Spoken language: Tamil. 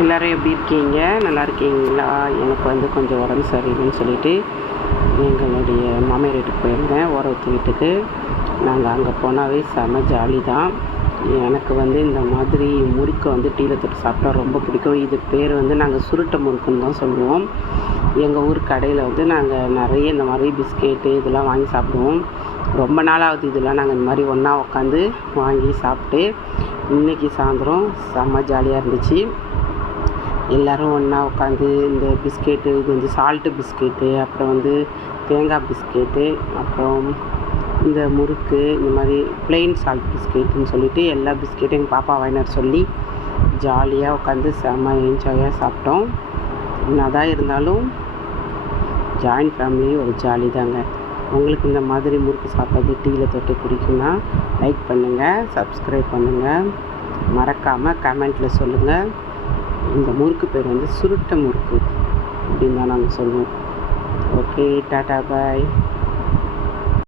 எல்லோரும் எப்படி இருக்கீங்க? நல்லா இருக்கீங்களா? எனக்கு வந்து கொஞ்சம் உடம்பு சரியில்லைன்னு சொல்லிட்டு எங்களுடைய மாமியார் வீட்டுக்கு போயிருந்தேன் ஓரவத்தி வீட்டுக்கு. நாங்கள் அங்கே போனாவே செம ஜாலி தான் எனக்கு வந்து இந்த மாதிரி முறுக்கை வந்து டீயில் தொட்டு சாப்பிட்டா ரொம்ப பிடிக்கும். இது பேர் வந்து நாங்கள் சுருட்டை முறுக்குன்னு தான் சொல்லுவோம். எங்கள் ஊர் கடையில் வந்து நாங்கள் நிறைய இந்த மாதிரி பிஸ்கெட்டு இதெல்லாம் வாங்கி சாப்பிடுவோம். ரொம்ப நாளாவது இதெல்லாம் நாங்கள் இந்த மாதிரி ஒன்றா உட்காந்து வாங்கி சாப்பிட்டு இன்றைக்கி சாயந்தரம் செம்ம ஜாலியாக இருந்துச்சு. எல்லோரும் ஒன்றா உட்காந்து இந்த பிஸ்கெட்டு இது வந்து சால்ட்டு பிஸ்கெட்டு அப்புறம் வந்து தேங்காய் பிஸ்கெட்டு அப்புறம் இந்த முறுக்கு இந்த மாதிரி பிளெயின் சால்ட் பிஸ்கெட்டுன்னு சொல்லிவிட்டு எல்லா பிஸ்கெட்டும் எங்கள் பாப்பா வாங்கினார் சொல்லி ஜாலியாக உட்காந்து செம்ம என்ஜாயாக சாப்பிட்டோம். என்னதான் இருந்தாலும் ஜாயின்ட் ஃபேமிலி ஒரு ஜாலி தாங்க. உங்களுக்கு இந்த மாதிரி முறுக்கு சாப்பிட்றது டீயில் தொட்டு பிடிக்குன்னா லைக் பண்ணுங்கள் சப்ஸ்கிரைப் பண்ணுங்கள் மறக்காமல் கமெண்ட்டில் சொல்லுங்கள் இந்த முறுக்கு பேர் வந்து சுருட்டை முறுக்கு அப்படின்னு தான் நாங்கள் சொல்லுவோம். ஓகே டாட்டா பாய்